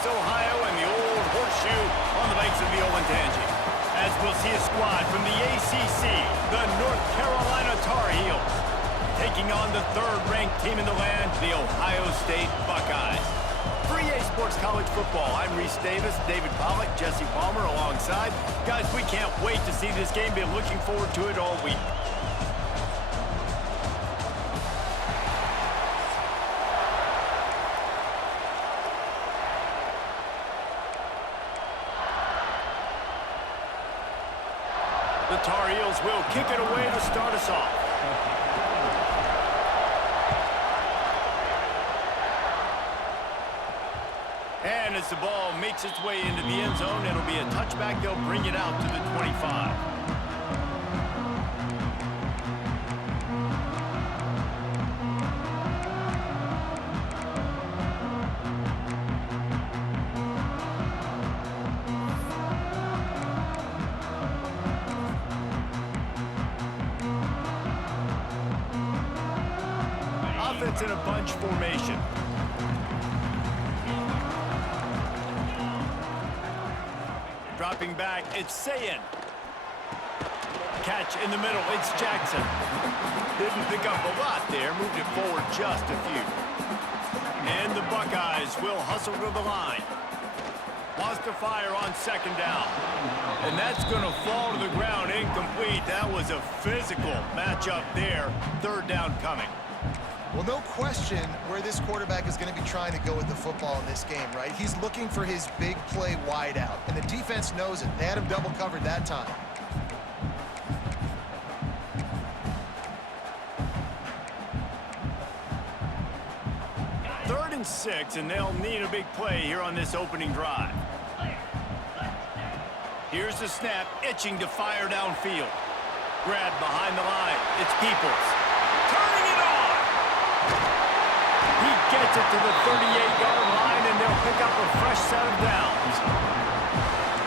Columbus, Ohio, and the old horseshoe on the banks of the Olentangy. As we'll see a squad from the ACC, the North Carolina Tar Heels, taking on the third-ranked team in the land, the Ohio State Buckeyes. For EA Sports College Football, I'm Reese Davis, David Pollack, Jesse Palmer alongside. Guys, we can't wait to see this game. Been looking forward to it all week. The Tar Heels will kick it away to start us off. And as the ball makes its way into the end zone, it'll be a touchback. They'll bring it out to the 25. Offense in a bunch formation. Dropping back, it's AIN. Catch in the middle, it's Jackson. Didn't pick up a lot there, moved it forward just a few. And the Buckeyes will hustle to the line. Wants to fire on second down. And that's going to fall to the ground, incomplete. That was a physical matchup there. Third down coming. Well, no question where this quarterback is going to be trying to go with the football in this game, right? He's looking for his big play wide out, and the defense knows it. They had him double covered that time. Third and 6, and they'll need a big play here on this opening drive. Here's the snap, itching to fire downfield. Grab behind the line. It's Peoples. Turning it on! He gets it to the 38-yard line, and they'll pick up a fresh set of downs.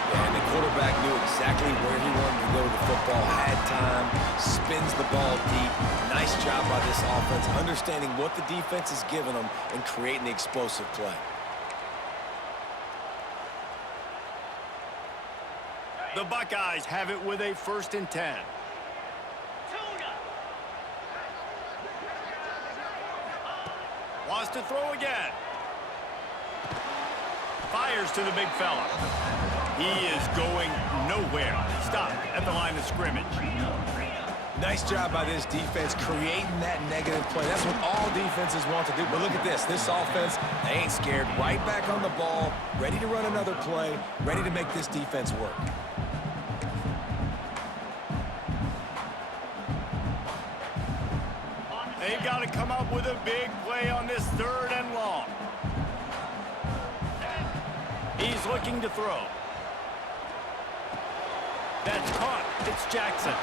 Yeah, and the quarterback knew exactly where he wanted to go with the football, had time, spins the ball deep. Nice job by this offense, understanding what the defense is giving them and creating the explosive play. The Buckeyes have it with a 1st and 10. Wants to throw again. Fires to the big fella. He is going nowhere. Stopped at the line of scrimmage. Nice job by this defense creating that negative play. That's what all defenses want to do. But look at this. This offense, they ain't scared. Right back on the ball, ready to run another play, ready to make this defense work. They've got to come up with a big play on this 3rd and long. He's looking to throw. That's caught. It's Jackson.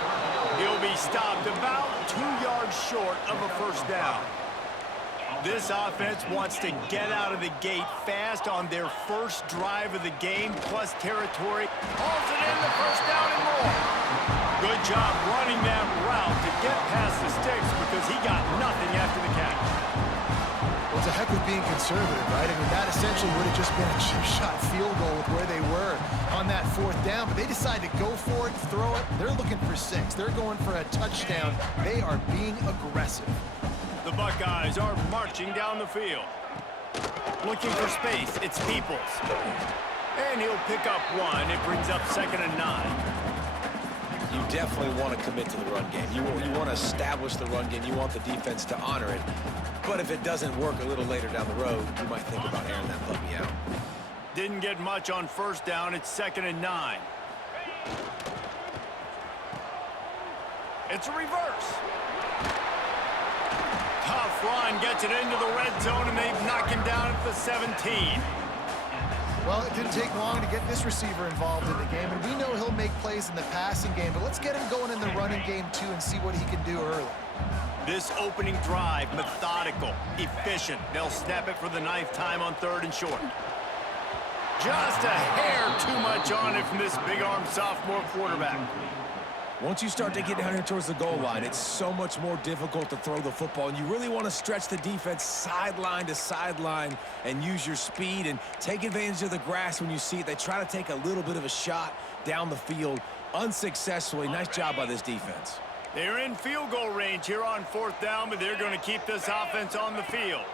He'll be stopped about 2 yards short of a 1st down. This offense wants to get out of the gate fast on their first drive of the game, plus territory. Hauls it in, the 1st down and more. Good job running that route to get past the sticks because he got nothing after the catch. Well, it's a heck of being conservative, right? I mean, that essentially would have just been a chip shot field goal with where they were on that 4th down, but they decide to go for it, throw it. They're looking for 6. They're going for a touchdown. They are being aggressive. The Buckeyes are marching down the field. Looking for space, it's Peoples. And he'll pick up 1. It brings up 2nd and 9. You definitely want to commit to the run game. You want to establish the run game. You want the defense to honor it. But if it doesn't work a little later down the road, you might think about airing that puppy out. Didn't get much on 1st down. It's 2nd and 9. It's a reverse. Tough run, gets it into the red zone, and they knock him down at the 17. Well, it didn't take long to get this receiver involved in the game, and we know he'll make plays in the passing game, but let's get him going in the running game too and see what he can do early. This opening drive, methodical, efficient. They'll snap it for the 9th time on 3rd and short. Just a hair too much on it from this big-armed sophomore quarterback. Once you start to get down here towards the goal line, it's so much more difficult to throw the football, and you really want to stretch the defense sideline to sideline and use your speed and take advantage of the grass when you see it. They try to take a little bit of a shot down the field unsuccessfully. Nice job by this defense. They're in field goal range here on 4th down, but they're going to keep this offense on the field.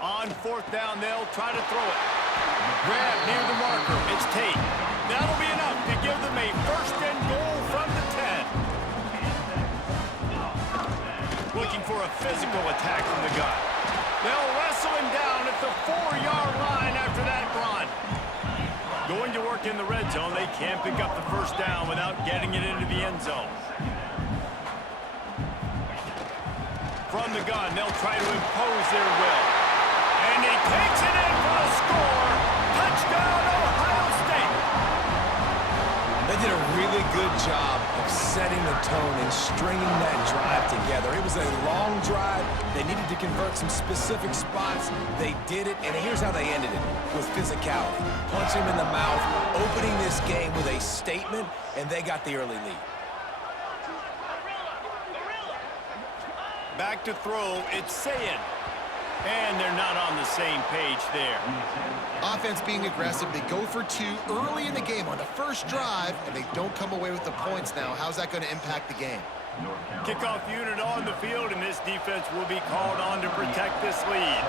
On 4th down, they'll try to throw it. Grab near the marker. It's Tate. That'll be enough to give them a 1st and goal from the 10. Looking for a physical attack from the gun. They'll wrestle him down at the 4-yard line after that run. Going to work in the red zone. They can't pick up the 1st down without getting it into the end zone. From the gun, they'll try to impose their will. And he takes it in for the score. Touchdown, Ohio State. They did a really good job of setting the tone and stringing that drive together. It was a long drive. They needed to convert some specific spots. They did it, and here's how they ended it, with physicality. Punch him in the mouth, opening this game with a statement, and they got the early lead. Back to throw, it's Sayin. And they're not on the same page there. Offense being aggressive, they go for 2 early in the game on the first drive, and they don't come away with the points now. How's that going to impact the game? Kickoff unit on the field, and this defense will be called on to protect this lead.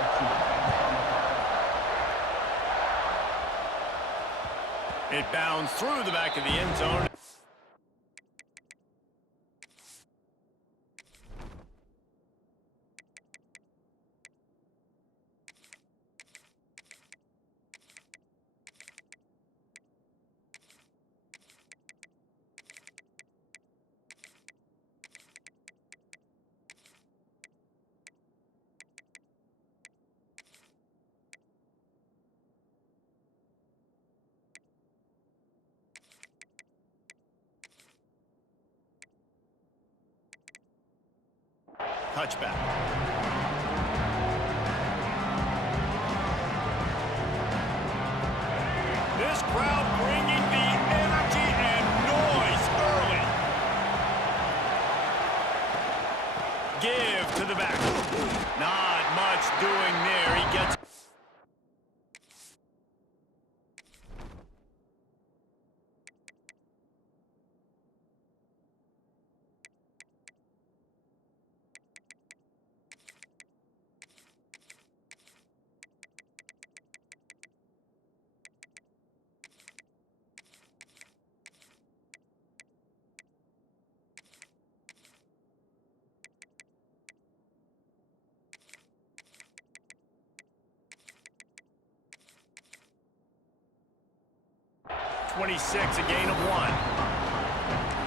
It bounds through the back of the end zone. Touchback. This crowd bringing the energy and noise early. Give to the back. Not much doing there. He gets... ...26, a gain of 1.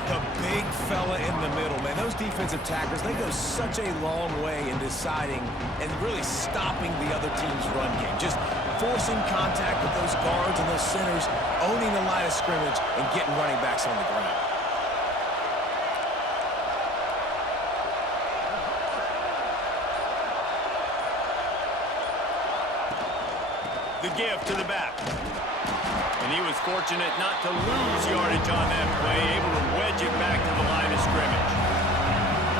The big fella in the middle, man. Those defensive tackles, they go such a long way in deciding and really stopping the other team's run game. Just forcing contact with those guards and those centers, owning the line of scrimmage, and getting running backs on the ground. The give to the back. And he was fortunate not to lose yardage on that play, able to wedge it back to the line of scrimmage.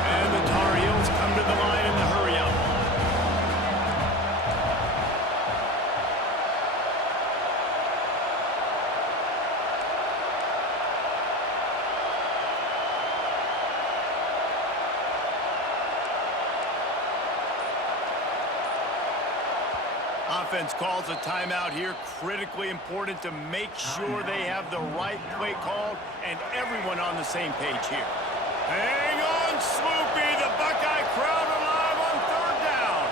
And the Tar Heels come to the line in the hurry-up. Offense calls a timeout here. Critically important to make sure they have the right play called and everyone on the same page here. Hang on, Sloopy. The Buckeye crowd alive on 3rd down.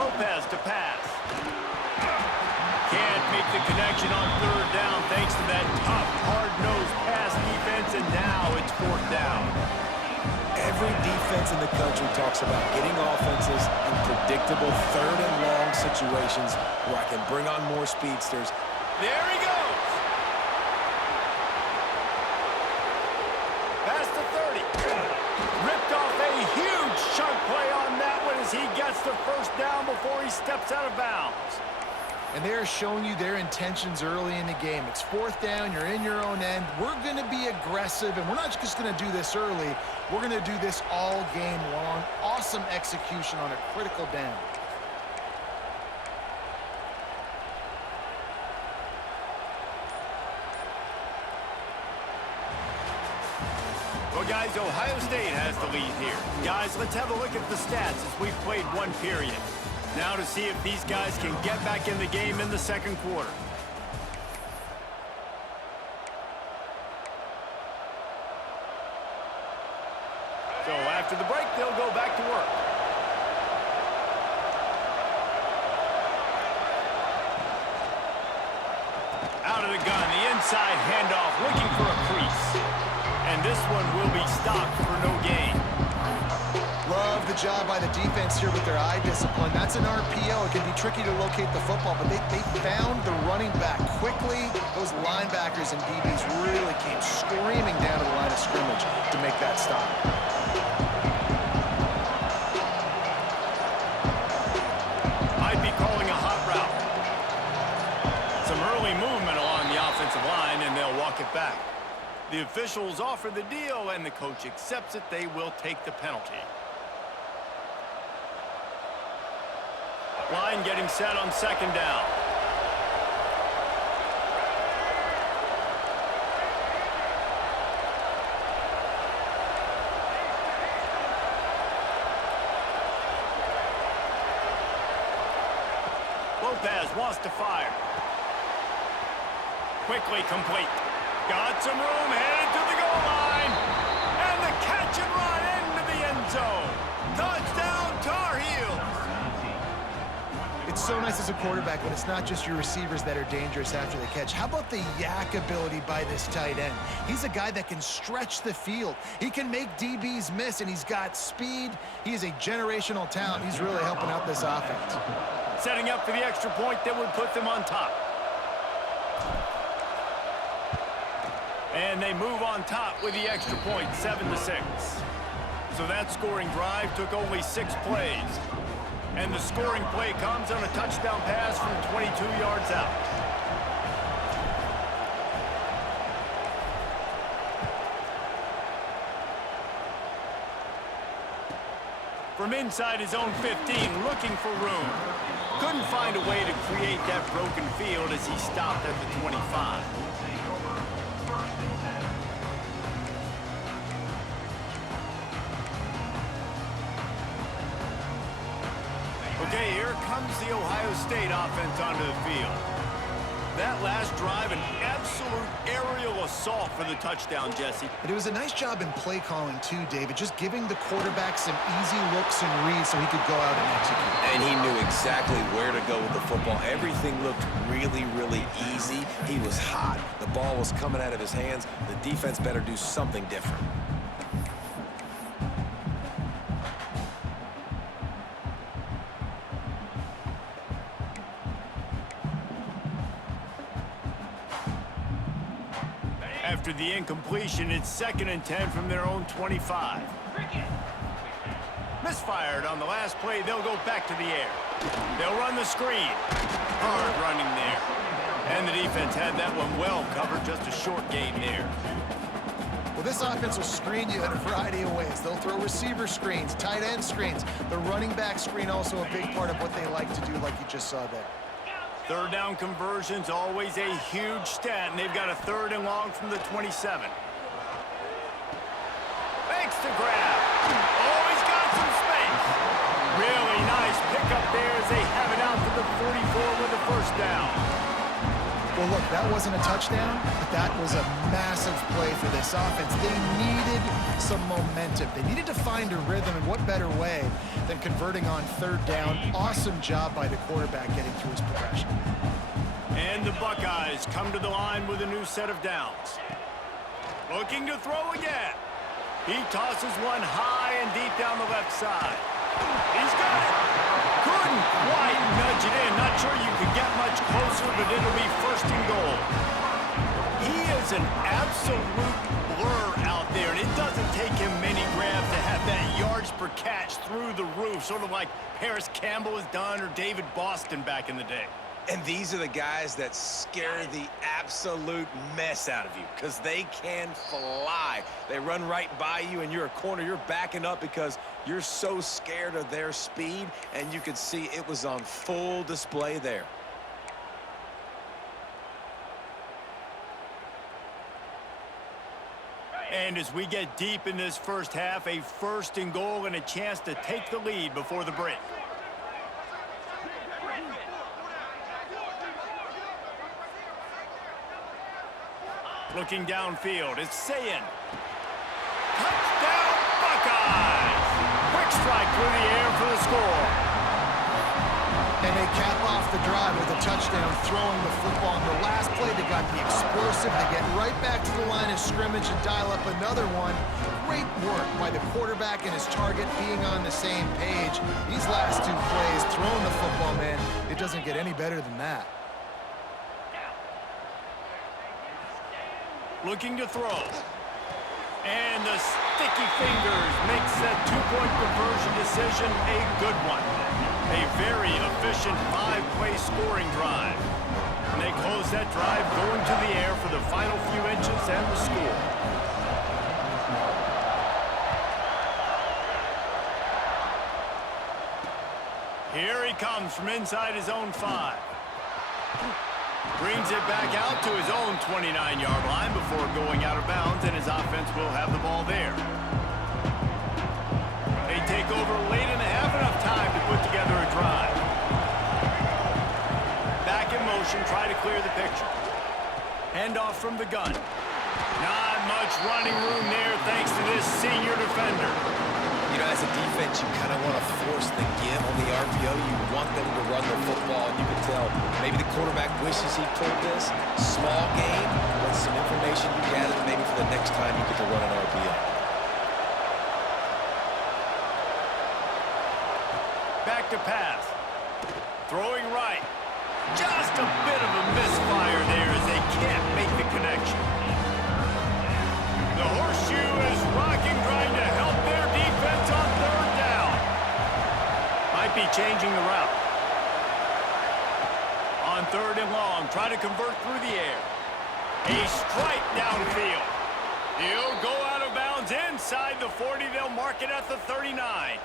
Lopez to pass. Can't make the connection on 3rd down thanks to that tough, hard-nosed pass defense, and now it's 4th down. Every defense in the country talks about getting offenses in predictable 3rd and long situations where I can bring on more speedsters. There he goes. Past the 30. Ripped off a huge chunk play on that one as he gets the first down before he steps out of bounds. And they are showing you their intentions early in the game. It's fourth down, you're in your own end. We're going to be aggressive, and we're not just going to do this early. We're going to do this all game long. Awesome execution on a critical down. Well, guys, Ohio State has the lead here. Guys, let's have a look at the stats as we've played one period. Now to see if these guys can get back in the game in the second quarter. So after the break, they'll go back to work. Out of the gun, the inside handoff, looking for a crease. And this one will be stopped for no gain. Love the job by the defense here with their eye discipline. That's an RPO. It can be tricky to locate the football, but they found the running back quickly. Those linebackers and DBs really came screaming down to the line of scrimmage to make that stop. Might be calling a hot route. Some early movement along the offensive line, and they'll walk it back. The officials offer the deal, and the coach accepts it. They will take the penalty. Line getting set on second down. Lopez wants to fire. Quickly complete. Got some room, headed to the goal line. And the catch and run into the end zone. Touchdown, Tar Heels. It's so nice as a quarterback when it's not just your receivers that are dangerous after the catch. How about the yak ability by this tight end? He's a guy that can stretch the field. He can make DBs miss, and he's got speed. He is a generational talent. He's really helping out this offense. Setting up for the extra point that would put them on top. And they move on top with the extra point, 7-6. So that scoring drive took only 6 plays. And the scoring play comes on a touchdown pass from 22 yards out. From inside his own 15, looking for room. Couldn't find a way to create that broken field as he stopped at the 25. Okay, here comes the Ohio State offense onto the field. That last drive, an absolute aerial assault for the touchdown, Jesse. But it was a nice job in play calling too, David, just giving the quarterback some easy looks and reads so he could go out and execute. And he knew exactly where to go with the football. Everything looked really, really easy. He was hot. The ball was coming out of his hands. The defense better do something different. After the incompletion, it's 2nd and 10 from their own 25. Misfired on the last play. They'll go back to the air. They'll run the screen. Hard running there. And the defense had that one well covered. Just a short gain there. Well, this offense will screen you in a variety of ways. They'll throw receiver screens, tight end screens. The running back screen also a big part of what they like to do, like you just saw there. Third down conversion's always a huge stat, and they've got a 3rd and long from the 27. Thanks to grab. Oh, he's got some space. Really nice pickup there as they have it out to the 44 with the 1st down. Well, look, that wasn't a touchdown, but that was a massive play for this offense. They needed some momentum. They needed to find a rhythm, and what better way than converting on 3rd down. Awesome job by the quarterback getting through his progression. And the Buckeyes come to the line with a new set of downs. Looking to throw again. He tosses one high and deep down the left side. He's got it. Couldn't quite nudge it in. Not sure you could get much closer, but it'll be 1st and goal. He is an absolute blur out there, and it doesn't take him many grabs to have that yards bumper catch through the roof, sort of like Paris Campbell has done or David Boston back in the day. And these are the guys that scare the absolute mess out of you because they can fly. They run right by you, and you're a corner. You're backing up because you're so scared of their speed, and you could see it was on full display there. And as we get deep in this first half, a 1st and goal and a chance to take the lead before the break. Looking downfield, it's AIN. Touchdown, Buckeyes! Quick strike through the air for the score. And they cap off the drive with a touchdown, throwing the football. In the last play, they got the explosive. They get right back to the line of scrimmage and dial up another one. Great work by the quarterback and his target being on the same page. These last 2 plays, throwing the football, man, it doesn't get any better than that. Looking to throw. And the sticky fingers makes that 2-point conversion decision a good one. A very efficient 5-play scoring drive. And they close that drive going to the air for the final few inches and the score. Here he comes from inside his own 5. Brings it back out to his own 29-yard line before going out of bounds, and his offense will have the ball there. They take over late in the half, enough time to put together a drive. Back in motion, try to clear the picture. Handoff from the gun. Not much running room there thanks to this senior defender. You know, as a defense, you kind of want to force the give on the RPO. You want them to run the football, and you can tell maybe the quarterback wishes he pulled this. Small game, but some information you gather maybe for the next time you get to run an RPO. Back to pass. Throwing right. Just a bit of a misfire there as they can't make the connection. The horseshoe is rocking, trying to help their defense on 3rd down. Might be changing the route. On 3rd and long, try to convert through the air. A strike downfield. He'll go out of bounds inside the 40. They'll mark it at the 39.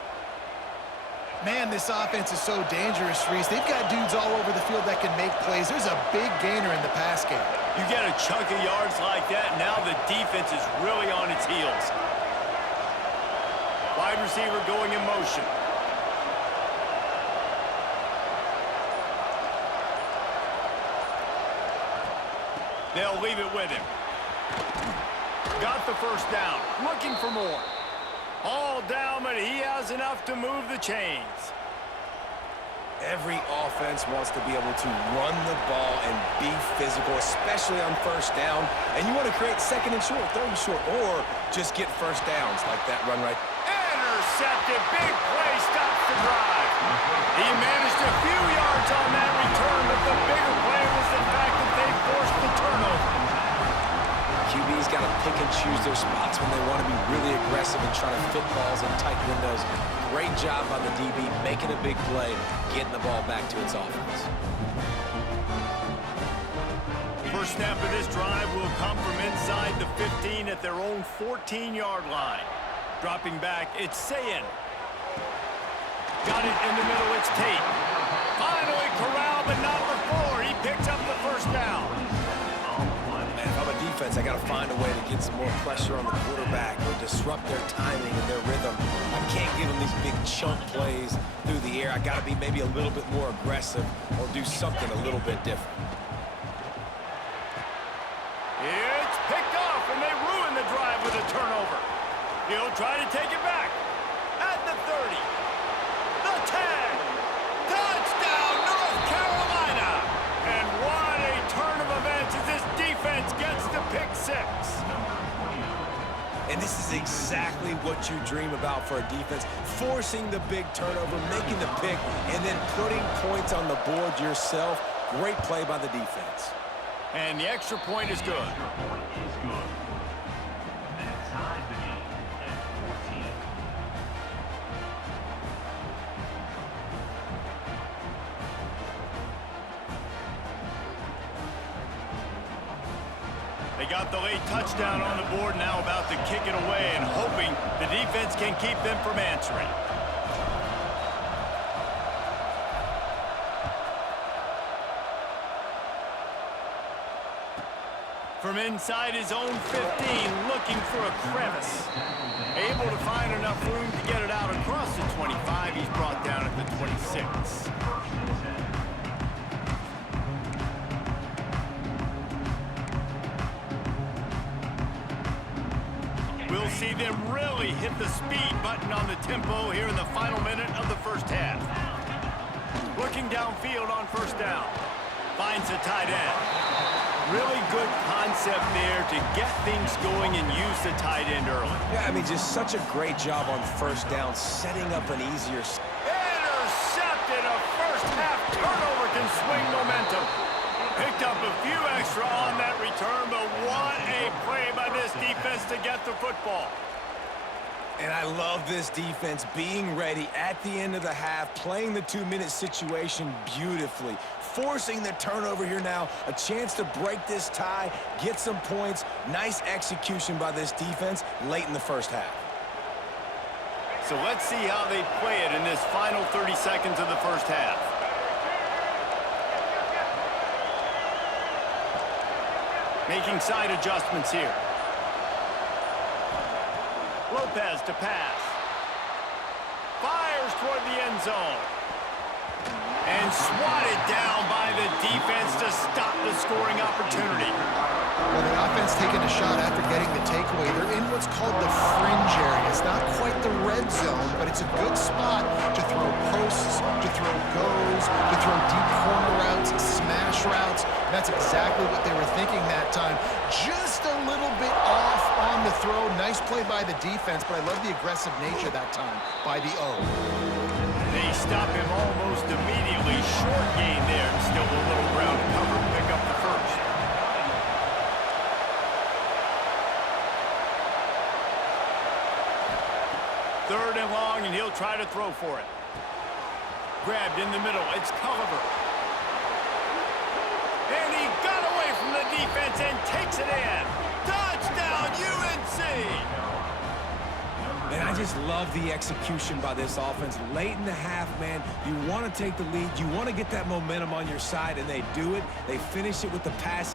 Man, this offense is so dangerous, Reese. They've got dudes all over the field that can make plays. There's a big gainer in the pass game. You get a chunk of yards like that, now the defense is really on its heels. Wide receiver going in motion. They'll leave it with him. Got the 1st down. Looking for more. All down, but he has enough to move the chains. Every offense wants to be able to run the ball and be physical, especially on 1st down. And you want to create 2nd and short, 3rd and short, or just get 1st downs like that run right. Intercepted. Big play. Stops the drive. He managed a few yards on that return, but the bigger play was the fact that they forced the turnover. QB's got to pick and choose their spots when they want to be really aggressive and try to fit balls in tight windows. Great job by the DB making a big play, getting the ball back to its offense. First snap of this drive will come from inside the 15 at their own 14-yard line. Dropping back, it's AIN. Got it in the middle, it's Tate. Finally corralled, but not before. He picks up the 1st down. Man, if I'm a defense, I got to find a way to get some more pressure on the quarterback or disrupt their timing and their rhythm. I can't give them these big chunk plays through the air. I got to be maybe a little bit more aggressive or do something a little bit different. It's picked off, and they ruin the drive with a turnover. He'll try to take it back. At the 30. The 10. Touchdown, North Carolina. And what a turn of events as this defense gets the pick 6. And this is exactly what you dream about for a defense. Forcing the big turnover, making the pick, and then putting points on the board yourself. Great play by the defense. And the extra point is good. They got the late touchdown on the board, now about to kick it away and hoping the defense can keep them from answering. From inside his own 15, looking for a crevice. Able to find enough room to get it out across the 25. He's brought down at the 26. We'll see them really hit the speed button on the tempo here in the final minute of the first half. Looking downfield on first down. Finds a tight end. Really good concept there to get things going and use the tight end early. Yeah, I mean, just such a great job on first down, setting up an easier... Intercepted. A first half turnover can swing momentum. Picked up a few extra on that return, but what a play by this defense to get the football. And I love this defense being ready at the end of the half, playing the 2-minute situation beautifully, forcing the turnover here now, a chance to break this tie, get some points. Nice execution by this defense late in the first half. So let's see how they play it in this final 30 seconds of the first half. Making side adjustments here. Lopez to pass. Fires toward the end zone. And swatted down by the defense to stop the scoring opportunity. Well, the offense taking a shot after getting the takeaway. They're in what's called the fringe area. It's not quite the red zone, but it's a good spot to throw posts, to throw goes, to throw deep corner routes, smash routes. That's exactly what they were thinking that time. Just a little bit off on the throw. Nice play by the defense, but I love the aggressive nature that time by the O. They stop him almost immediately. Short gain there, and still a little ground to cover to pick up the first. Third and long, and he'll try to throw for it. Grabbed in the middle. It's Culliver. And he got away from the defense and takes it in. Touchdown, UNC! And I just love the execution by this offense. Late in the half, man, you want to take the lead. You want to get that momentum on your side, and they do it. They finish it with the pass.